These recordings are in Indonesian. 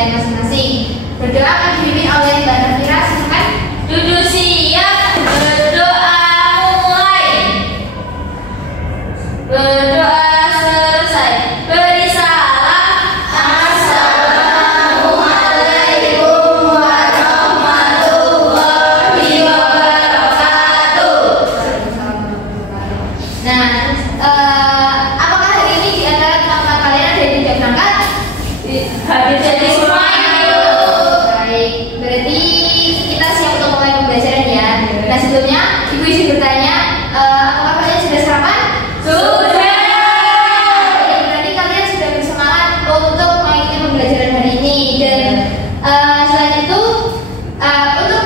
kalian masing-masing. Berdoa akan dipimpin oleh Mbak Nafira. Silakan duduk siap, berdoa mulai. Berdoa selesai. Beri salam. Assalamualaikum warahmatullahi wabarakatuh. Nah, apakah hari ini di antara teman-teman kalian ada yang tidak berangkat? Hadir jadi semuanya. Baik, berarti kita siap untuk mulai pembelajaran ya. Nah, sebelumnya Ibu izin bertanya, apakah kalian sudah sarapan? Sudah. Berarti kalian sudah bersemangat untuk mengikuti pembelajaran hari ini. Dan selain itu, untuk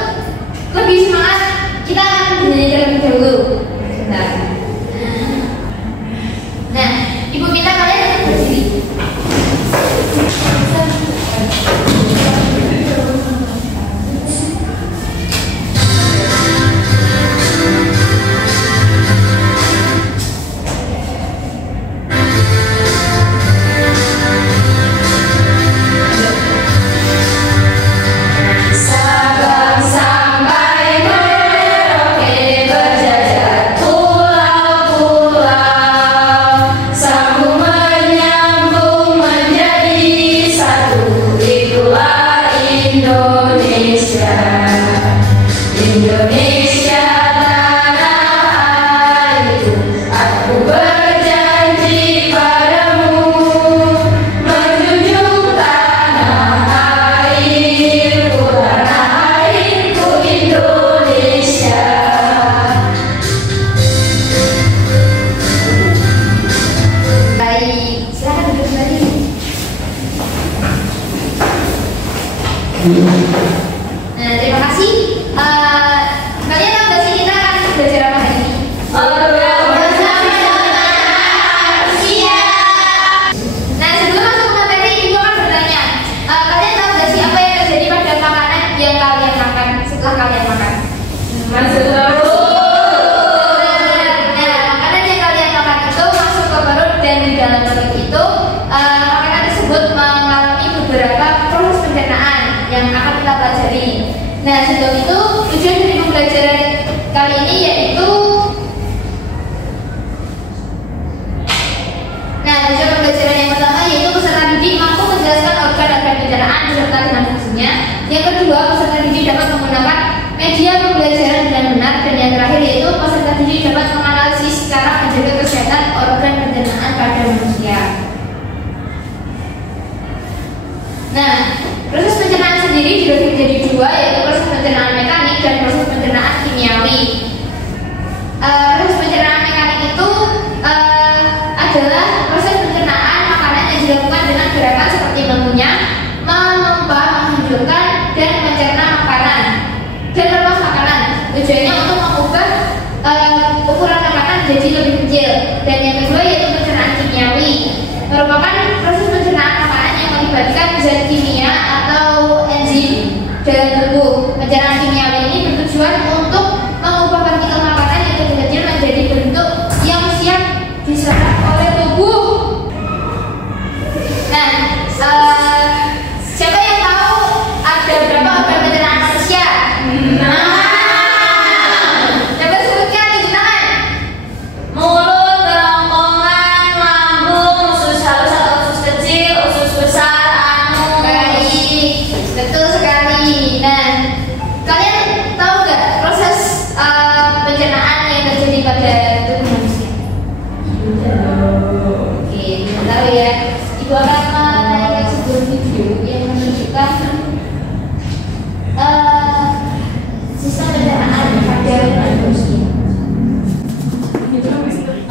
lebih semangat, kita akan belajar terlebih dahulu. Sebentar. Nah, Ibu minta kalian untuk berdiri. Nah, terima kasih. Kalian tahu gak sih kita akan belajar apa hari ini? Nah, sebelum masuk ke materi, Ibu akan bertanya, kalian tahu gak sih apa yang terjadi pada makanan yang kalian makan setelah kalian makan? Masuk Nah, makanan yang kalian makan itu masuk ke perut, dan di dalam perut itu makanan tersebut mengalami beberapa proses pencernaan yang akan kita pelajari. Nah, sejauh itu tujuan dari pembelajaran kali ini yaitu tujuan pembelajaran yang pertama yaitu peserta didik mampu menjelaskan organ-organ pencernaan beserta dengan fungsinya. Yang kedua, peserta didik dapat menggunakan media pembelajaran dengan benar, dan yang terakhir yaitu peserta didik dapat menganalisis cara menjaga kesehatan organ pencernaan pada manusia. Nah, proses pencernaan sendiri dibagi menjadi dua, yaitu proses pencernaan mekanik dan proses pencernaan kimiawi. Proses pencernaan mekanik itu adalah proses pencernaan makanan yang dilakukan dengan gerakan seperti mengunyah, memompa, menghidupkan, dan mencerna makanan dan melepas makanan. Tujuannya untuk mengubah ukuran makanan menjadi lebih kecil. Dan yang kedua yaitu pencernaan kimiawi, merupakan proses pencernaan makanan yang melibatkan zat kimia atau enzim dalam tubuh. Pencernaan kimiawi ini bertujuan untuk mengubah partikel makanan yang kecil-kecil menjadi bentuk yang siap diserap oleh tubuh. Nah, siapa yang tahu ada berapa organ pencernaan manusia? Coba sebutkan di tangan. Mulut, kerongkongan, lambung, usus halus atau usus kecil, usus besar, anu. Baik, betul sekali. Nah, kalian tahu nggak proses pencernaan yang terjadi pada tubuh manusia? Oke, tahu ya. Ibu akan menayangkan sebuah video yang menunjukkan sistem pencernaan pada manusia.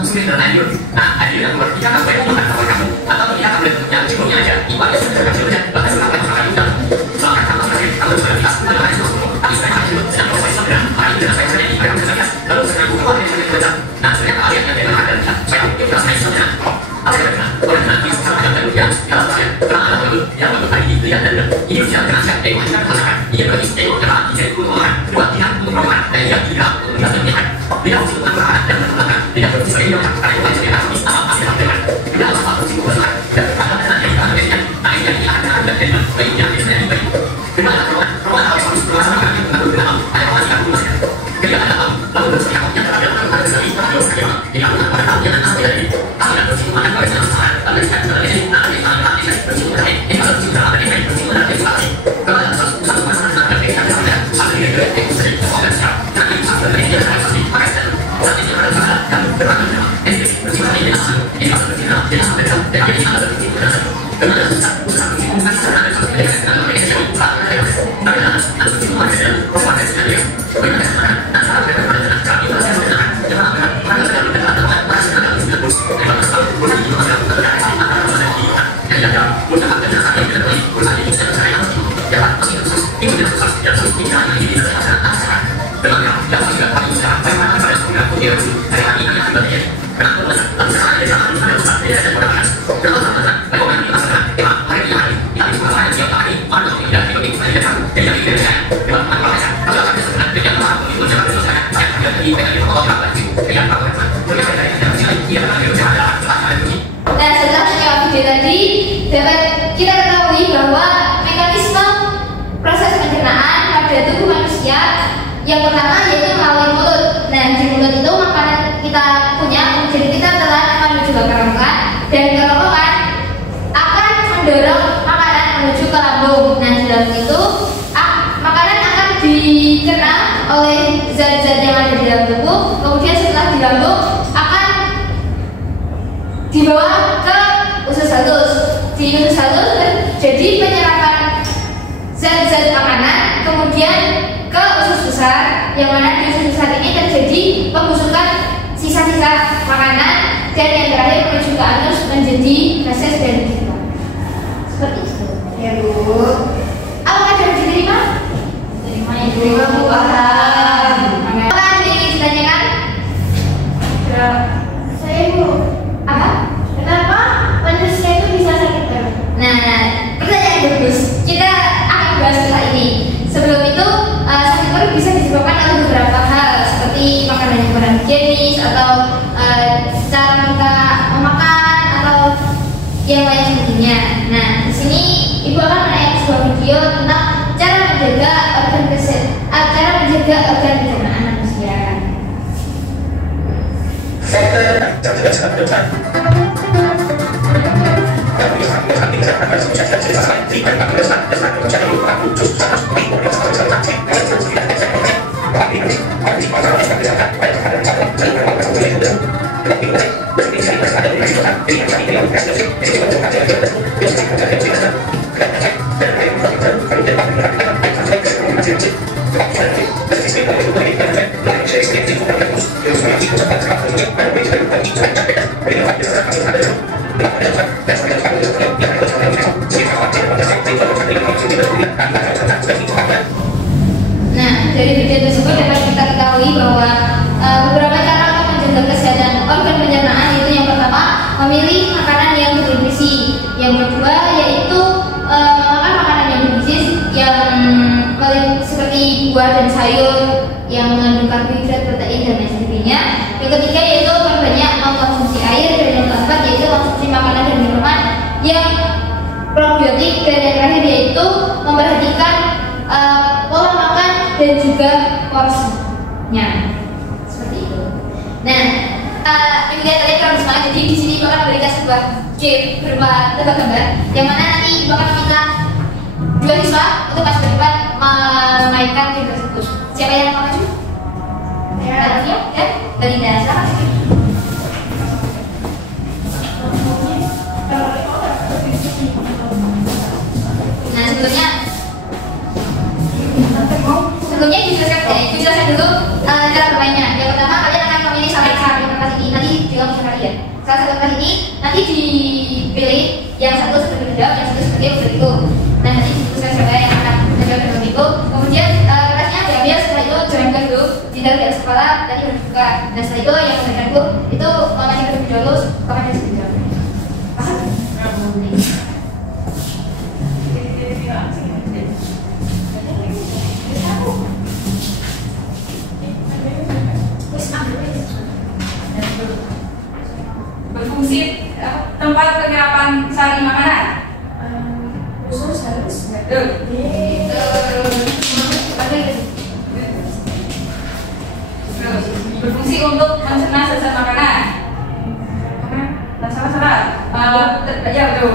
Sulit dan lanjut. Nah, adil yang bertiga akan baik untuk kawan kamu atau dia akan boleh yang cukupnya aja. Ibu ya sudah kasih ujian, bahkan sekarang masalah juga. Selamat kamu sekali, kamu sudah bisa mengenai itu. Tapi saya masih sedang proses segera. Hari ini saya sudah di dalam saya. Lalu sekarang buka waktu yang kerja. Nah, ternyata kalian yang memang ada saya kita saya sebenarnya. Apa yang benar? Orang nanti sekarang ada ya. Kalau saya kerana ada dulu yang untuk hari ini lihat dan ini ujian kerana saya macam masakan. Ia berarti kerana ini pun orang dua pihak untuk orang dan yang tidak untuk yang lihat. Dia harus mengatakan dan mengatakan tidak bersifat karena itu saja yang harus apa hasil dengan tidak harus satu sifat besar dan ada yang akan menjadi akhirnya akan ada dan baik Nah, setelah menyimak video tadi, dapat kita ketahui bahwa mekanisme proses pencernaan pada tubuh manusia yang pertama yaitu melalui mulut. Nah, di mulut itu makanan kita punya, jadi kita telan menuju ke kerongkongan, dan kerongkongan akan mendorong makanan menuju ke lambung. Nah, di dalam itu makanan akan dicerna oleh zat-zat yang ada di dalam tubuh, kemudian setelah di lambung akan dibawa ke usus halus. Di usus halus terjadi penyerapan zat-zat makanan, kemudian ke usus besar, yang mana di usus besar ini terjadi pembusukan sisa-sisa makanan, dan yang terakhir menuju ke anus menjadi feses dan kita. Seperti itu. Ya Bu. Apakah sudah diterima? Terima ya Bu. Bu paham. Apakah ditanyakan? Ya. Saya Bu. Apa? Kenapa manusia itu bisa sakit perut? Nah, pertanyaan bagus. Kita akan bahas setelah ini. Sebelum itu, sakit perut bisa disebabkan oleh beberapa hal, seperti makanan yang kurang higienis, atau cara kita memakan, atau yang lain sebagainya. Nah, di sini Ibu akan menayangkan sebuah video tentang cara menjaga organ pencernaan manusia. Nah, dari video tersebut dapat kita ketahui bahwa beberapa cara untuk menjaga kesehatan organ pencernaan, itu yang pertama memilih makanan yang bergizi, yang kedua yaitu makan makanan yang bergizi yang seperti buah dan sayur yang mengandung karbohidrat, protein dan lain sebagainya. Yang ketiga yaitu memperbanyak mengkonsumsi air, dan yang keempat yaitu konsumsi makanan dan minuman yang probiotik, dan yang terakhir yaitu memperhatikan pola makan dan juga porsinya. Seperti itu. Nah, demikian tadi kalau semangat. Jadi di sini bakal memberikan sebuah game berupa tebak gambar, yang mana nanti bakal meminta dua siswa untuk pas berdebat memainkan game tersebut. Siapa yang mau maju? Ya, dan Belinda, silakan. Nah, sebelumnya dijelaskan dulu cara bermainnya. Yang pertama, kalian akan memilih salah satu kertas ini. Nanti juga bisa kalian. Salah satu kertas ini nanti dipilih, yang satu sebagai menjawab, yang satu sebagai berikut. Nah, nanti diputuskan siapa yang akan menjawab dan berikut. Kemudian kertasnya diambil, setelah itu diambil dulu, ditaruh di atas kepala, tadi harus dibuka. Dan setelah itu yang memberikan bu itu masih terlebih dahulu, kapan harus dijawab. Paham? Berfungsi tempat penyerapan sari makanan. Usus halus. Berfungsi untuk mencerna zat makanan. Salah. Ya betul.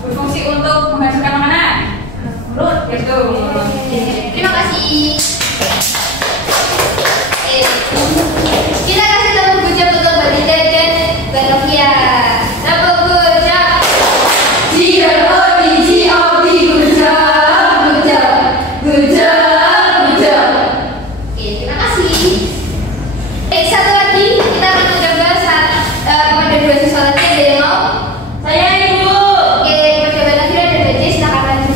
Berfungsi untuk menghasilkan makanan. Mulut, ya betul. Terima kasih. Kita kasih tepuk gujap untuk Mbak Dinda dan Mbak Novia. Tepuk gujap. G-O-D-G-O-D, gujap, gujap, gujap, gujap. Oke, terima kasih. Baik, satu lagi kita akan mencoba kepada dua siswa lagi. Ada yang mau? Saya Ibu. Oke, kepada Mbak Novia dan Mbak Jess silakan maju.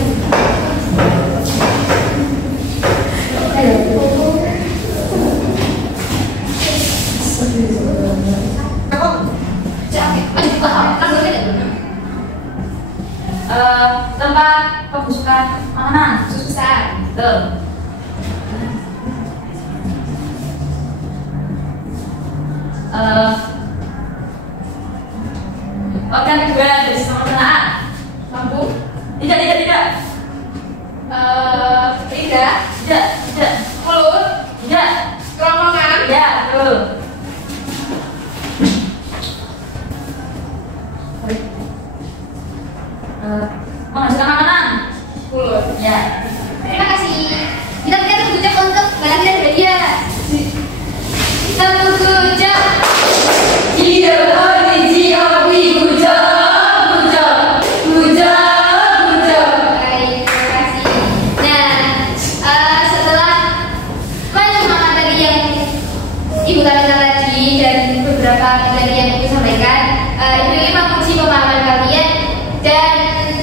Tempat pembusukan makanan Sus besar. betul. Organ kedua dari sistem pencernaan. Lampu. Tidak. Tidak. Mulut. Tidak. Kerongkongan. Ya, betul. Menghasilkan makanan. Mulut. Ya. Terima kasih. Kita berikan tepuk gujap untuk Mbak Novia dan Mbak Dia. Tepuk gujap. G-O-D-G-O-D, gujap, gujap, gujap, gujap. Baik, terima kasih. Nah, setelah pemahaman tadi yang Ibu Talita tadi dan beberapa materi yang Ibu sampaikan, Ibu ingin memuji pemahaman kalian dan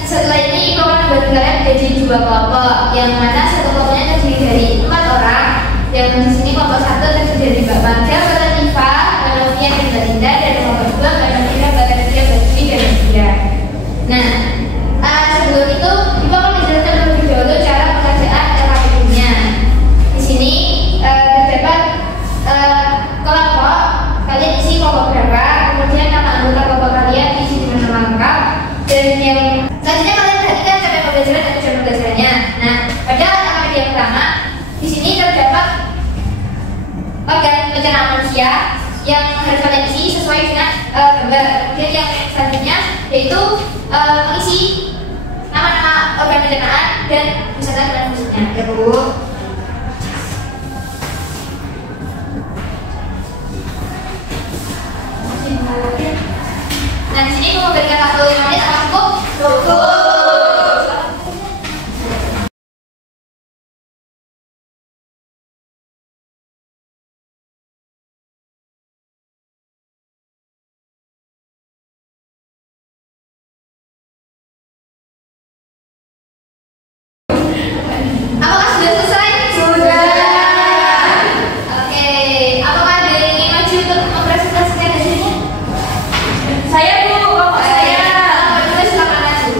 setelah ini Ibu akan membagi kalian menjadi dua kelompok, yang mana satu kelompoknya terdiri dari 4 orang, yang di sini kelompok 1 terdiri dari Mbak Magda, Mbak Latifa, Mbak Novia dan Mbak Linda, dan kelompok 2 Mbak Novia, Mbak Latifa, Mbak Juli dan Mbak Dia. Nah, sebelum itu Ibu akan menjelaskan terlebih dahulu cara pengerjaan LKPU-nya. Di sini terdapat kelompok, kalian isi kelompok berapa, kemudian nama anggota kelompok kalian isi dengan nama lengkap, dan yang selanjutnya kalian perhatikan cara pembelajaran dan tujuan pembelajarannya. Nah, pada LKPU yang pertama, di sini terdapat organ pencernaan manusia yang harus kalian isi sesuai dengan gambar. Kemudian yang selanjutnya yaitu mengisi nama-nama organ pencernaan dan beserta dengan fungsinya. Ya Bu. Nah, di sini mau memberikan waktu 5 menit apa cukup? Cukup. Apakah sudah selesai? Sudah. Oke, apakah ada yang ingin maju untuk mempresentasikan hasilnya? Saya Bu, kelompok saya. Coba silakan maju.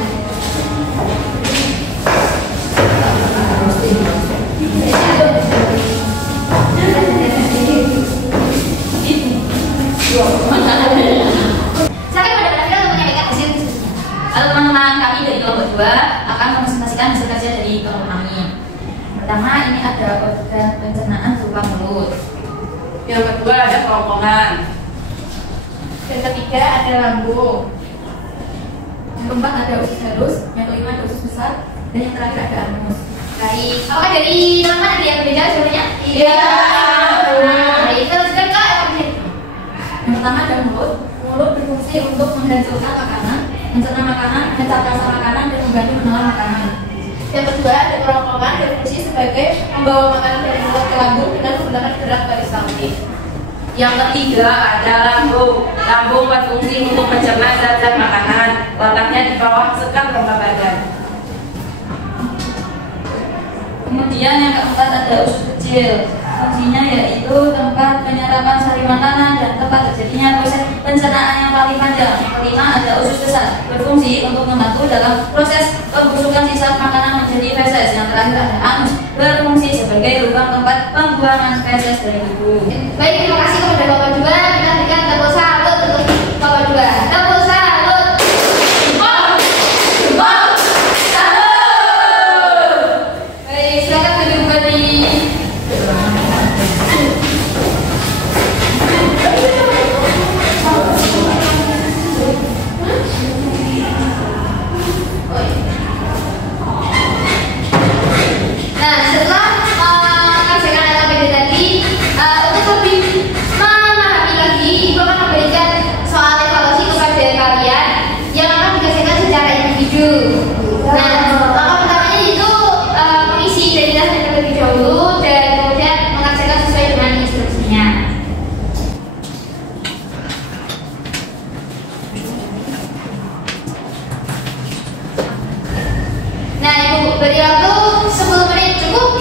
Saya pada Nabila untuk menyampaikan hasil diskusinya. Teman-teman kami dari kelompok 2 akan mempresentasikan hasil kerja dari kelompok kami. Pertama, ini ada organ pencernaan berupa mulut. Yang kedua ada kerongkongan. Yang ketiga ada lambung. Yang keempat ada usus halus, yang kelima ada usus besar, dan yang terakhir ada anus. Baik, apakah dari teman-teman ada yang berbeda sebenarnya? Iya. Baik, teruskan Kak yang berbeda. Yang pertama ada mulut. Mulut berfungsi untuk menghancurkan makanan, mencerna makanan, mencerna rasa makanan, dan mengganti menelan makanan. Yang kedua ada kerongkongan berfungsi sebagai membawa makanan dari mulut ke lambung dengan menggunakan gerak baris lambung. Yang ketiga ada lambung. Lambung berfungsi untuk mencerna zat-zat makanan. Letaknya di bawah sekam rongga badan. Kemudian yang keempat ada usus kecil. Fungsinya yaitu tempat penyerapan sari makanan dan tempat terjadinya proses pencernaan yang paling panjang. Yang kelima ada usus besar, berfungsi untuk membantu dalam proses pembusukan sisa makanan menjadi feses. Yang terakhir ada anus, berfungsi sebagai lubang tempat pembuangan feses dari tubuh. Baik, terima kasih kepada Bapak juga. Kita berikan Beri waktu 10 menit cukup?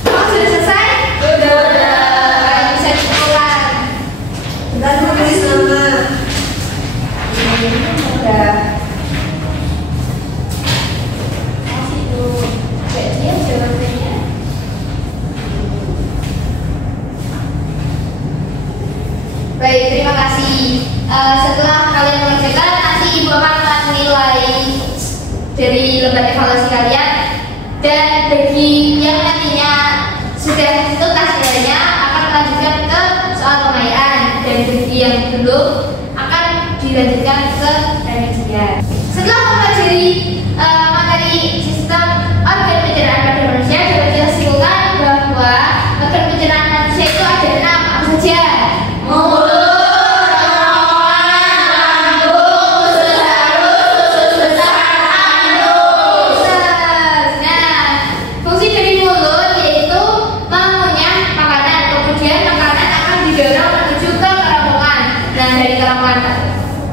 Sudah selesai? Sudah. Bisa dipulang. Dan menulis nama. Udah. Masih tuh. Kayak dia jawabannya. Baik, terima kasih. Setelah kalian mengerjakan, nanti ibu akan menilai dari lembar evaluasi kalian. Dan bagi yang nantinya sudah tuntas nilainya akan melanjutkan ke soal pemayaan, dan bagi yang belum akan dilanjutkan ke remedial. Setelah mempelajari materi sistem organ pencernaan pada manusia, dapat kita simpulkan bahwa organ pencernaan manusia itu ada 6, apa saja? Mulut,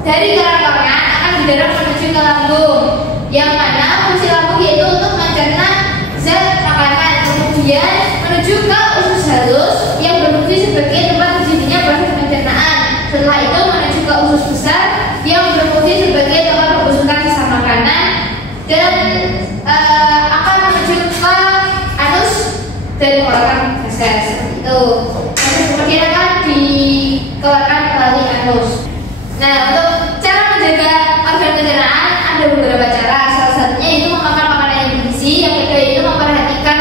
dari kerongkongan akan didorong menuju ke lambung, yang mana fungsi lambung yaitu untuk mencerna zat makanan, kemudian menuju ke usus halus yang berfungsi sebagai tempat terjadinya proses pencernaan. Setelah itu menuju ke usus besar yang berfungsi sebagai tempat pembusukan sisa makanan, dan akan menuju ke anus dan mengeluarkan feses. Itu kemudian akan dikeluarkan melalui anus. Nah, untuk cara menjaga organ pencernaan ada beberapa cara. Salah satunya itu memakan makanan yang bergizi, yang kedua itu memperhatikan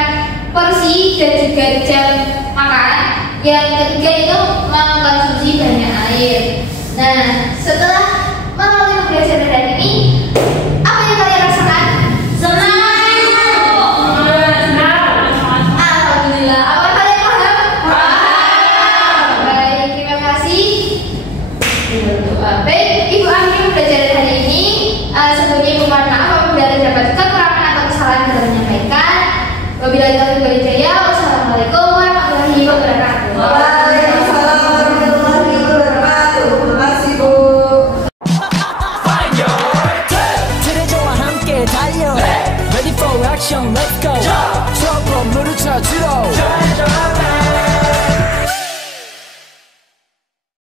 porsi dan juga jam makan, yang ketiga itu mengkonsumsi banyak air. Nah, setelah melalui pembelajaran hari ini, apa yang kalian rasakan? Senang. Alhamdulillah. Apa kalian paham? Paham. Baik, terima kasih. Baik, Ibu akhiri pembelajaran hari ini. Sebelumnya Ibu mohon maaf apabila terdapat kekurangan atau kesalahan dalam menyampaikan. Wabillahi taufiq wal hidayah. Wassalamualaikum warahmatullahi wabarakatuh. Waalaikumsalam warahmatullahi wabarakatuh. Terima kasih, Bu. 트레저와 함께 달려 Ready for action, let's go 트러블을 찾으러